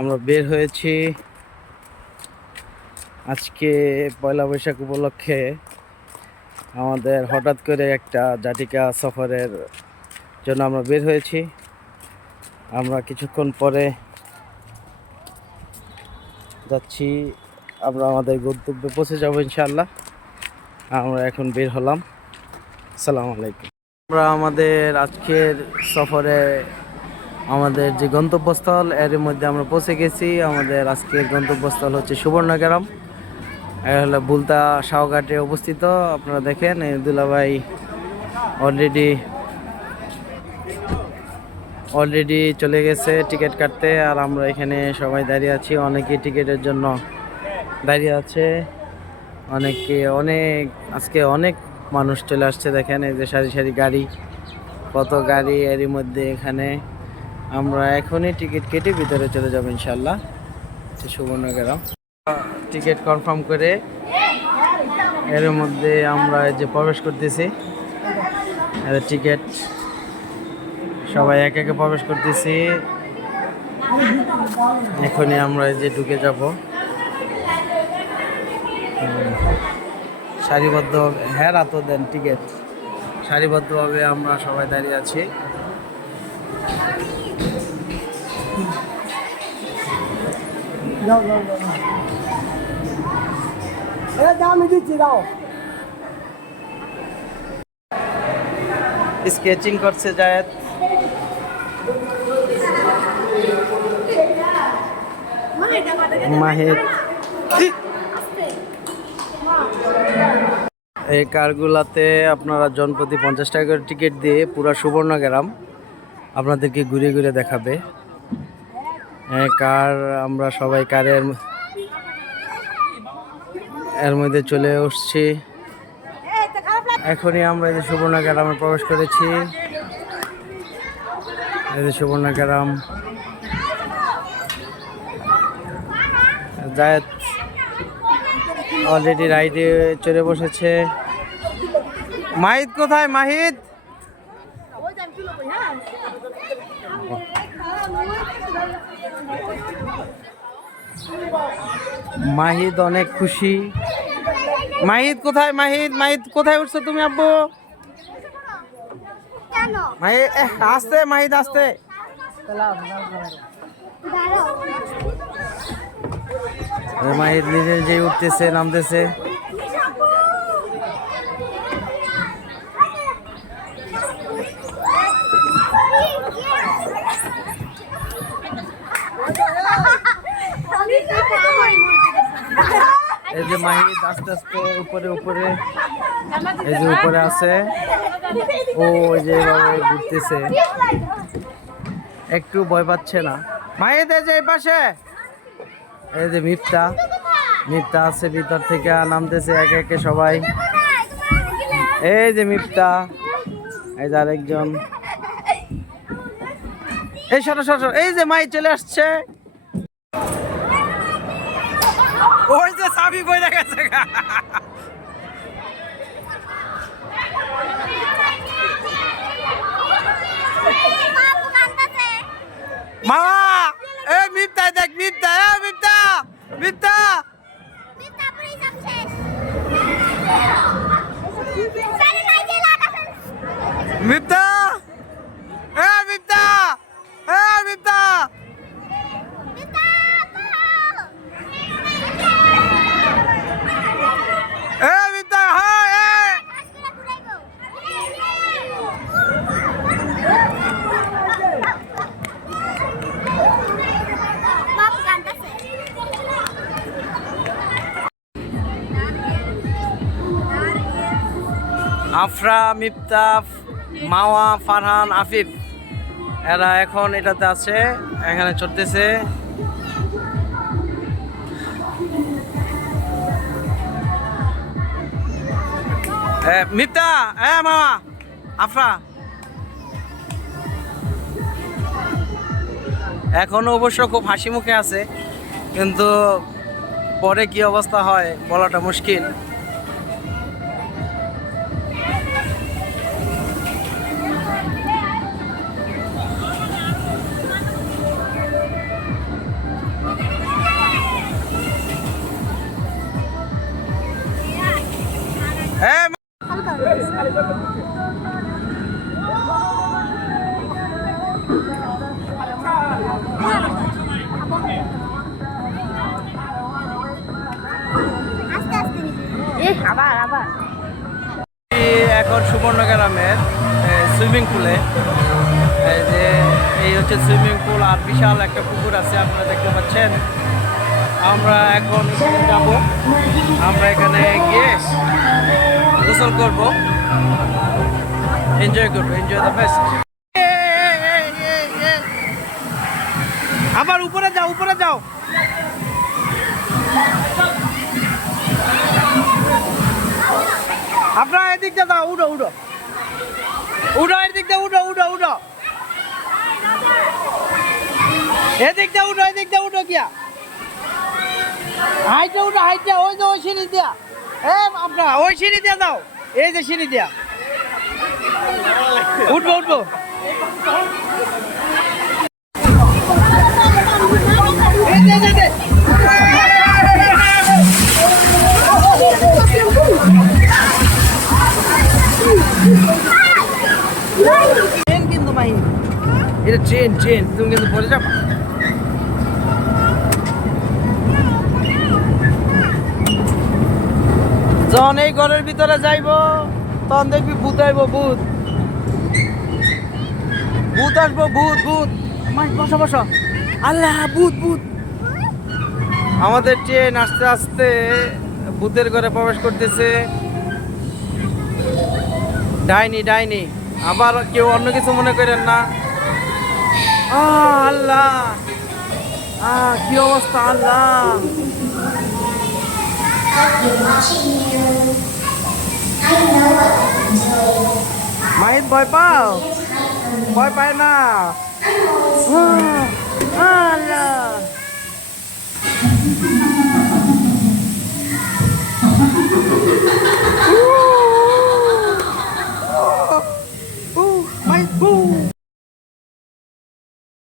আমরা বের হয়েছি আজকে পয়লা বৈশাখ উপলক্ষে। আমাদের হঠাৎ করে একটা জাটিকা সফরের জন্য আমরা বের হয়েছি। আমরা কিছুক্ষণ পরে যাচ্ছি, আমরা আমাদের গন্তব্যে পৌঁছে যাবো ইনশাআল্লাহ। আমরা এখন বের হলাম। আসসালামু আলাইকুম। আমরা আমাদের আজকের সফরে আমাদের যে গন্তব্যস্থল এর মধ্যে আমরা পৌঁছে গেছি। আমাদের আজকের গন্তব্যস্থল হচ্ছে সুবর্ণগ্রাম, হলো বুলতা শাহঘাটে অবস্থিত। আপনারা দেখেন এই দুলাভাই অলরেডি চলে গেছে টিকিট কাটতে, আর আমরা এখানে সবাই দাঁড়িয়ে আছি। অনেকেই টিকিটের জন্য দাঁড়িয়ে আছে, আজকে অনেক মানুষ চলে আসছে। দেখেন এই যে সারি সারি গাড়ি, কত গাড়ি। এরই মধ্যে এখানে আমরা এখনই টিকিট কেটে ভিতরে চলে যাবো ইনশাল্লাহ সুবর্ণগ্রাম। টিকিট কনফার্ম করে এর মধ্যে আমরা যে প্রবেশ করতেছি, টিকিট সবাই এক একে প্রবেশ করতেছি। এখনই আমরা যে ঢুকে যাব সারিবদ্ধ। হ্যাঁ, রাতও দেন টিকিট। সারিবদ্ধভাবে আমরা সবাই দাঁড়িয়ে আছি। স্কেচিং করছে জায়েদ। মাহির এই কারগুলাতে আপনারা জনপ্রতি 50 টাকা করে টিকিট দিয়ে পুরো সুবর্ণগ্রাম আপনাদেরকে ঘুরে ঘুরে দেখাবে। কার আমরা সবাই কারের এর মধ্যে চলে আসছি। এখনই আমরা এই যে সুবর্ণগ্রামে প্রবেশ করেছি। এই যে সুবর্ণগ্রাম। জায়েদ অলরেডি রাইডে চড়ে বসেছে। মাহিদ কোথায়? মাহিদ মাহিদ অনেক খুশি। মাহিদ কোথায়? মাহিদ কোথায় উঠছো তুমি? আব্বু মাহিদ আসতে, মাহিদ আসতে। মাহিদ নিজে যে উঠতেছে নামতেছে। এই যে মাহিদ আস্তে আস্তে উপরে এই যে উপরে আছে ও, ওই যে ঘুরতেছে, একটু ভয় পাচ্ছে না। মাহিদ এই যে এই পাশে এই যে মিফতা আছে ভিতর থেকে নামতেছে একে একে সবাই। এই যে মিফতা, এই যে আরেকজন। এই সর, এই যে মাই চলে আসছে। ওই যে চাবি বইরা গেছে। মামা এই মিফতা দেখ, মিফতা আফরা, মিফতাফ, মাওয়া, ফারহান, আফিফ এরা এখন এটাতে আছে, এখানে চড়তেছে। মিফতা, মামা, আফরা এখনো অবশ্য খুব হাসি মুখে আছে, কিন্তু পরে কি অবস্থা হয় বলাটা মুশকিল। এখন সুবর্ণগ্রামের সুইমিং পুলে এই যে এই হচ্ছে সুইমিং পুল আর বিশাল একটা পুকুর আছে আপনারা দেখতে পাচ্ছেন। আমরা এখন যাব, আমরা এখানে গিয়ে গোসল করব, এনজয় করবো, এনজয় দ্য বেস্ট। আবার উপরে যাও, উপরে যাও। আপনারা এদিক দিয়ে যাও, উঠো উঠো উঠো, এদিক দিয়ে উঠো উঠো উঠো, এদিক দিয়ে উঠো, এদিক দিয়ে উঠো গিয়া হাইটে উঠো, হাইটে ওই যে ওই সিঁড়ি দিয়া, আপনারা ওই সিঁড়ি দিয়া যাও, এই যে সিঁড়ি দিয়া উঠবো উঠবো। ট্রেন কিন্তু মাই, এটা ট্রেন, ট্রেন, তুমি কিন্তু পড়ে যাবা। যখন এই ঘরের ভিতরে যাইব তখন দেখবি ভূত আইব, ভূত, ভূত আসবো, ভূত, ভূত। বসো বসো, আল্লাহ, ভূত, ভূত। আমাদের ট্রেন আস্তে আস্তে ভূতের ঘরে প্রবেশ করতেছে। ডাইনি, ডাইনি, আবার কেউ অন্য কিছু মনে করেন না। আল্লাহ, কি অবস্থা, আল্লাহ। মাহিত ভয় পাও? ভয় পায় না। আল্লাহ।